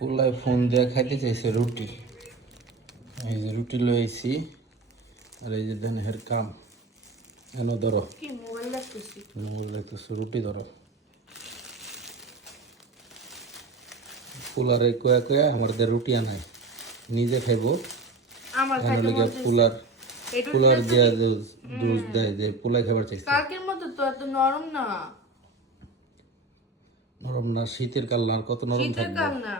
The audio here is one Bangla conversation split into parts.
পোলায় ফোন দিয়ে খাইতে চাইছে রুটি। এই যে রুটি লইছি, আর এই যে দেন হের কাম এনো ধরো কি মোবাইল দেখতেছি। লাগতেছে, রুটি ধরো। পোলারে কয়া কয়া আমার দিয়ে রুটি আনায়, নিজে খাইবো। আমার এনে খাইতে লইগে মন চাইছে। পোলার এই পোলার রুটিটা দিয়া তো জুস দেয় যে পোলায় খাবার চাইছে। কালকের মতো তো এত নরম না। নরম না, শীতের কাল না, আর কত নরম শীতের থাকবে। কাল না।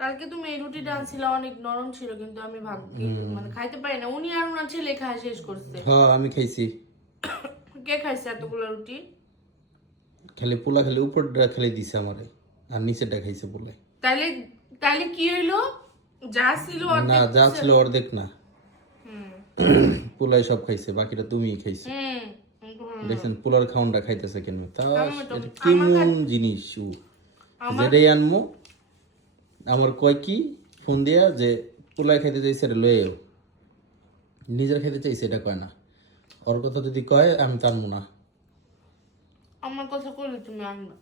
কালকে তুমি এই রুটিটা আনছিলে অনেক নরম ছিল, কিন্তু আমি ভাগ্যি মানে খাইতে পারি না। উনি আর ওনার ছেলে খায় শেষ করছে। হ্যাঁ আমি খাইছি। কে খাইছে এতগুলো রুটি? খালি পোলা খালি উপরটা খালি দিছে আমারে, আর নিচেটা খাইছে পোলায়। তাইলে তাইলে কি হইলো? যা ছিল না, অর্ধেক যা দিছে। ছিল অর্ধেক না, পোলাই সব খাইছে, বাকিটা তুমিই খাইছো। দেখছেন পোলার খাওনটা খাইতেছে কেন? তা আমি তো- এটা কেমন জিনিস ও? যেটাই আনমো আমার কয় কি ফোন দিয়া যে পোলাই খাইতে চাইছে এটা লয়ে আও। নিজের খাইতে চাইছে এটা কয় না। ওর কথা যদি কয় আমি তো আনবো না। আমার কথা কইলে তুমি আনবা।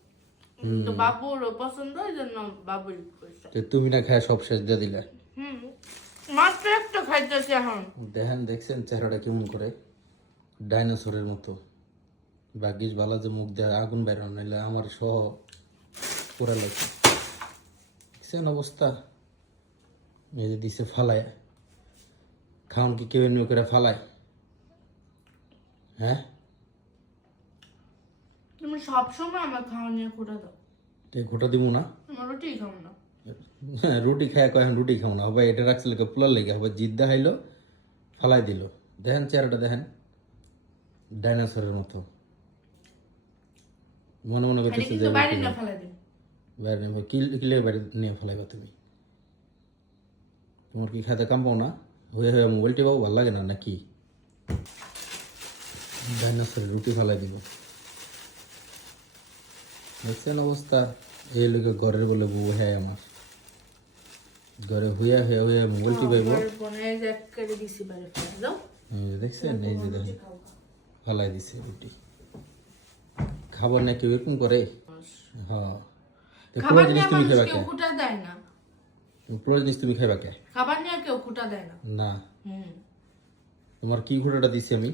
তো বাবুর পছন্দ, এই জন্য বাবুই কইছে। তো তুমি না খায় সব শেষ দিয়ে দিলে। মাত্র একটা খাইতেছে এখন। দেখেন, দেখছেন চেহারাটা কেমন করে, ডাইনোসরের মতো। ভাগ্যিস ভালো যে মুখ দিয়ে আগুন বের হয়, নাইলে আমার সহ পুরা লাগছে। দেখছেন অবস্থা? এই যে দিছে ফালায়, খাওন কি কেউ এমনি করে ফালায়? হ্যাঁ, তুমি সবসময় আমার খাওয়া নিয়ে খোটা দাও। তো ঘোটা দিব না। আমার রুটি খাও না। রুটি খায় কয় রুটি খাও না, হবে এটা রাখছিল পোলার লেগে, হবে জিদ্দা হাইলো ফালাই দিল। দেখেন চেহারাটা দেখেন, ডাইনোসরের মতো। মনে মনে এটা করতেছে যে কিন্তু বাইরে না ফেলা দিন। বাইরে নেবো, কিলে বাইরে নিয়ে ফেলাইবা তুমি? তোমার কি খাতে কাম পাও না? হয়ে হয়ে মোবাইল টিপাও ভালো লাগে না নাকি? ডাইনোসরের রুটি ফেলাই দিব। দেখছেন অবস্থা? এই লোকে ঘরের বলে বউ, হ্যাঁ আমার ঘরে হইয়া হইয়া হইয়া মোবাইল টিপাইব। এই যে এক করে দিছি বাইরে ফেলা দাও। দেখছেন এই যে দেখেন ফেলাই দিছে রুটি। খাবার না কেউ এরকম করে? হ্যাঁ, খাবার পুরো জিনিস নিয়ে তুমি মানুষ খাইবা কেউ কে? খুঁটা দেয় না। পুরো জিনিস তুমি খাইবা কে? খাবার নিয়ে কেউ খুঁটা দেয় না। না, হুম। তোমার কি ঘোড়াটা দিছি আমি?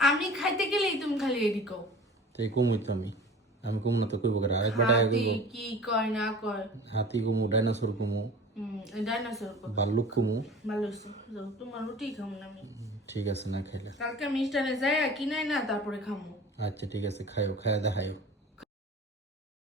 আমি খাইতে গেলেই তুমি খালি এডি কও। তাই কমই তো আমি কম না তো কইব করে আরেকবার টাকা হাতি কইব। কি কয় না কয়। হাতি কমু, ডাইনোসর কমু, ডাইনোসর কয়। ভাল্লুক কমু। ভালো হইছে। যাও, তোমার রুটি খাও না আমি। ঠিক আছে, না খাইলে কালকে আমি স্টানে যাই কিনাই না, তারপরে খামো। আচ্ছা ঠিক আছে, খাইও, খাইয়া দেখাইও।